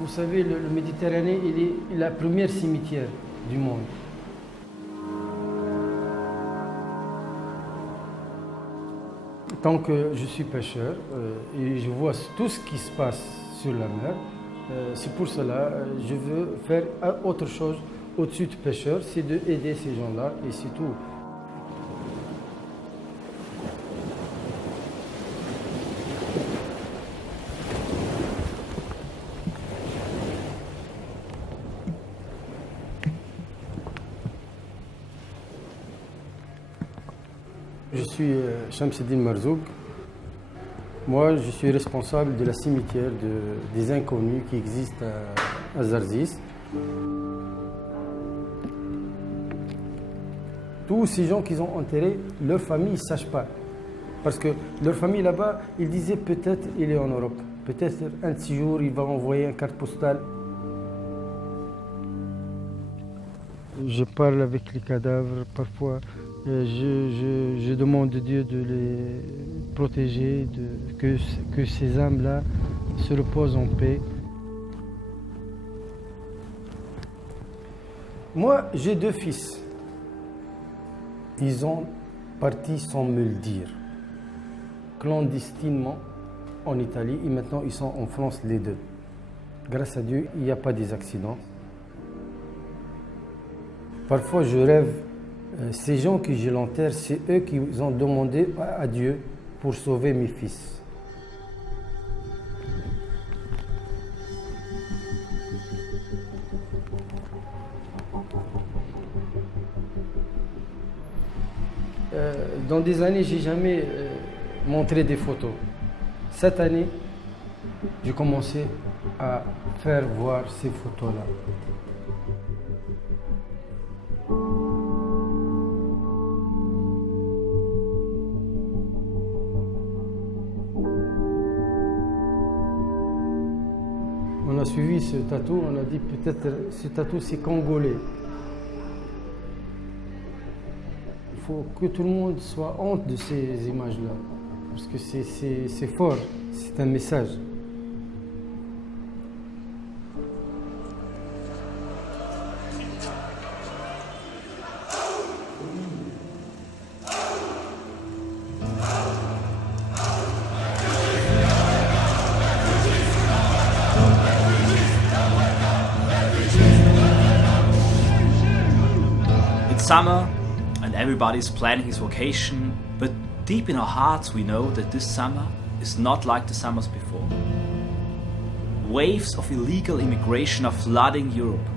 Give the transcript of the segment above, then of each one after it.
Vous savez, le Méditerranée, il est la première cimetière du monde. Tant que je suis pêcheur et je vois tout ce qui se passe sur la mer, c'est pour cela que je veux faire autre chose au-dessus de pêcheur, c'est d'aider ces gens-là et c'est tout. Je suis Shamseddine Marzouk. Moi, je suis responsable de la cimetière des inconnus qui existent à Zarzis. Tous ces gens qui ont enterré, leur famille ne sache pas. Parce que leur famille là-bas, ils disaient peut-être il est en Europe. Peut-être un de ces jours, il va envoyer une carte postale. Je parle avec les cadavres parfois. Je demande à Dieu de les protéger, que ces âmes-là se reposent en paix. Moi, j'ai 2 fils. Ils ont parti sans me le dire, clandestinement en Italie, et maintenant ils sont en France les 2. Grâce à Dieu, il n'y a pas des accidents. Parfois, je rêve, ces gens que je l'enterre, c'est eux qui ont demandé à Dieu pour sauver mes fils. Dans des années, je n'ai jamais montré des photos. Cette année, j'ai commencé à faire voir ces photos-là. On a suivi ce tatou, on a dit peut-être ce tatou c'est congolais. Il faut que tout le monde soit honte de ces images-là, parce que c'est fort, c'est un message. It's summer and everybody's planning his vacation, but deep in our hearts we know that this summer is not like the summers before. Waves of illegal immigration are flooding Europe.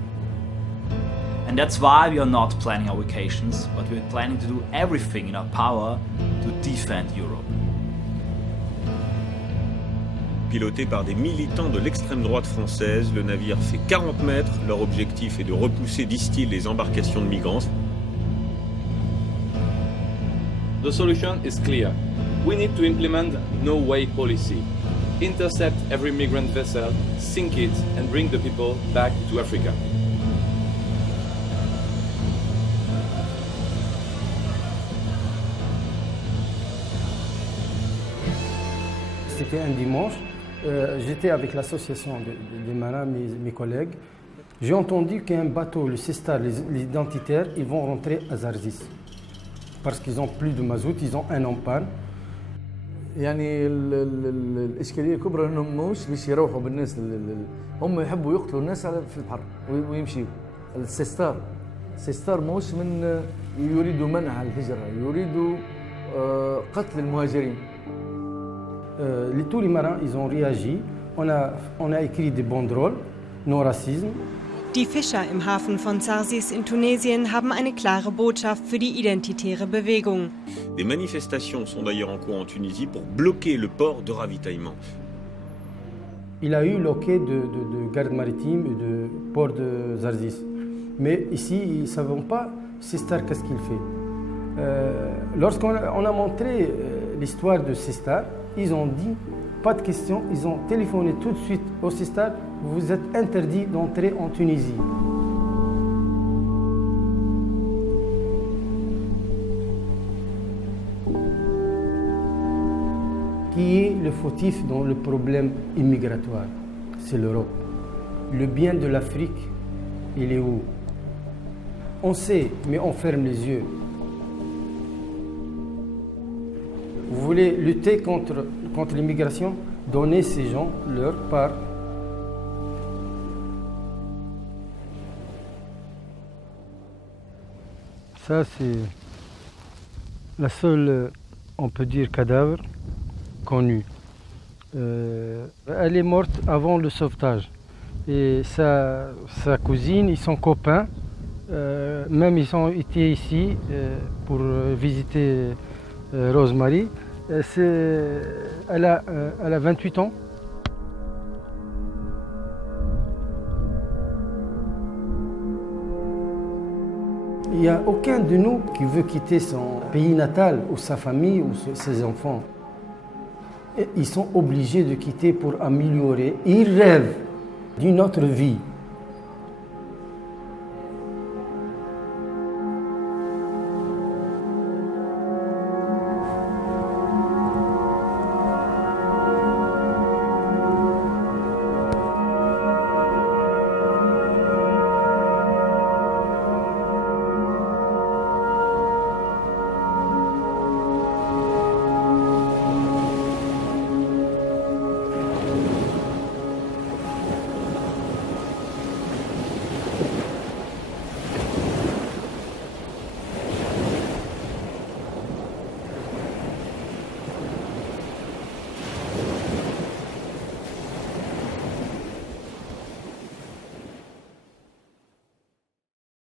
And that's why we are not planning our vacations, but we're planning to do everything in our power to defend Europe. Piloté par des militants de l'extrême droite française, le navire fait 40 mètres. Leur objectif est de repousser, disent-ils, les embarcations de migrants. The solution is clear. We need to implement no-way policy. Intercept every migrant vessel, sink it, and bring the people back to Africa. C'était un dimanche. J'étais avec l'association des marins, mes collègues. J'ai entendu qu'un bateau, le Cestar, les identitaires, ils vont rentrer à Zarzis. Parce qu'ils n'ont plus de mazout, ils ont un en panne. يعني الإشكالية الكبرى إنهم مش يروحوا بالناس هم يحبوا يقتلوا الناس في البحر ويمشيوا. السيستار موش من يريدوا منع الهجرة، يريدوا قتل المهاجرين. Tous les marins, ils ont réagi. On a écrit des banderoles, non racisme. Die Fischer im Hafen von Zarzis in Tunesien haben eine klare Botschaft für die identitäre Bewegung. Des manifestations sont d'ailleurs en cours en Tunisie pour bloquer le port de ravitaillement. Il a eu l'ok de garde maritime et de port de Zarzis. Mais ici, ils ne savent pas Cestar qu'est-ce qu'il fait. Lorsqu'on a montré l'histoire de Cestar, ils ont dit, pas de question, ils ont téléphoné tout de suite au Cestar, vous êtes interdit d'entrer en Tunisie. Qui est le fautif dans le problème immigratoire? C'est l'Europe. le bien de l'Afrique, il est où? On sait, mais on ferme les yeux. Vous voulez lutter contre l'immigration? Donnez ces gens leur part. Ça, c'est la seule, on peut dire, cadavre connue. Elle est morte avant le sauvetage. Et sa cousine, ils sont copains. Même ils ont été ici pour visiter Rosemary. Elle a 28 ans. Il n'y a aucun de nous qui veut quitter son pays natal ou sa famille ou ses enfants. Et ils sont obligés de quitter pour améliorer. Ils rêvent d'une autre vie.